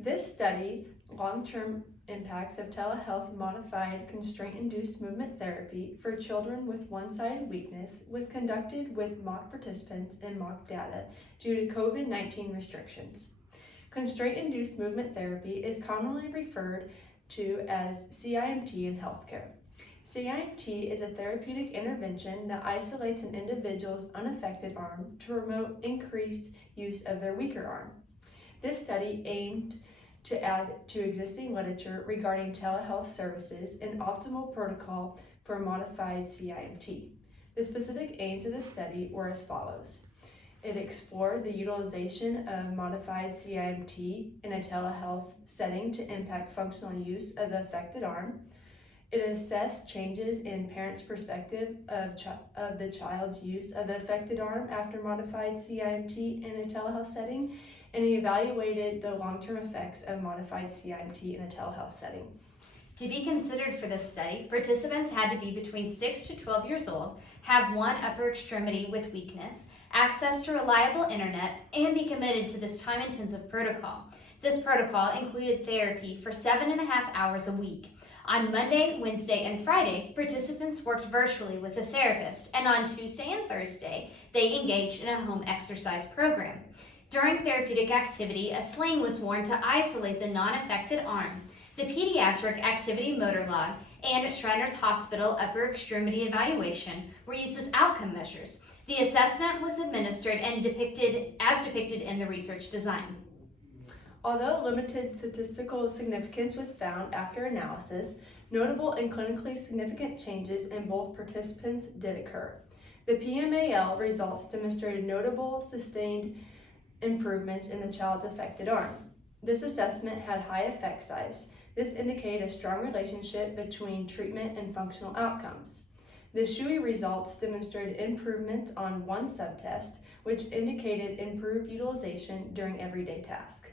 This study, long-term impacts of telehealth modified constraint-induced movement therapy for children with one-sided weakness, was conducted with mock participants and mock data due to COVID-19 restrictions. Constraint-induced movement therapy is commonly referred to as CIMT in healthcare. CIMT is a therapeutic intervention that isolates an individual's unaffected arm to promote increased use of their weaker arm. This study aimed to add to existing literature regarding telehealth services an optimal protocol for modified CIMT. The specific aims of the study were as follows. It explored the utilization of modified CIMT in a telehealth setting to impact functional use of the affected arm. It assessed changes in parents' perspective of the child's use of the affected arm after modified CIMT in a telehealth setting, and it evaluated the long-term effects of modified CIMT in a telehealth setting. To be considered for this study, participants had to be between 6 to 12 years old, have one upper extremity with weakness, access to reliable internet, and be committed to this time-intensive protocol. This protocol included therapy for 7.5 hours a week. On Monday, Wednesday, and Friday, participants worked virtually with a therapist, and on Tuesday and Thursday, they engaged in a home exercise program. During therapeutic activity, a sling was worn to isolate the non-affected arm. The pediatric activity motor log and Shriners Hospital upper extremity evaluation were used as outcome measures. The assessment was administered and depicted in the research design. Although limited statistical significance was found after analysis, notable and clinically significant changes in both participants did occur. The PMAL results demonstrated notable sustained improvements in the child's affected arm. This assessment had high effect size. This indicated a strong relationship between treatment and functional outcomes. The SHUI results demonstrated improvement on one subtest, which indicated improved utilization during everyday tasks.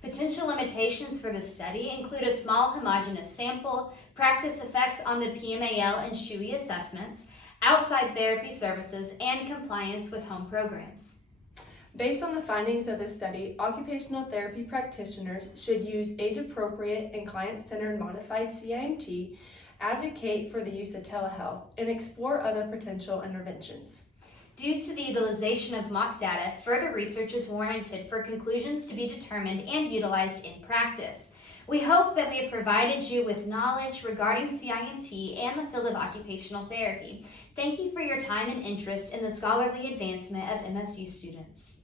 Potential limitations for the study include a small homogeneous sample, practice effects on the PMAL and SHUI assessments, outside therapy services, and compliance with home programs. Based on the findings of this study, occupational therapy practitioners should use age-appropriate and client-centered modified CIMT, advocate for the use of telehealth, and explore other potential interventions. Due to the utilization of mock data, further research is warranted for conclusions to be determined and utilized in practice. We hope that we have provided you with knowledge regarding CIMT and the field of occupational therapy. Thank you for your time and interest in the scholarly advancement of MSU students.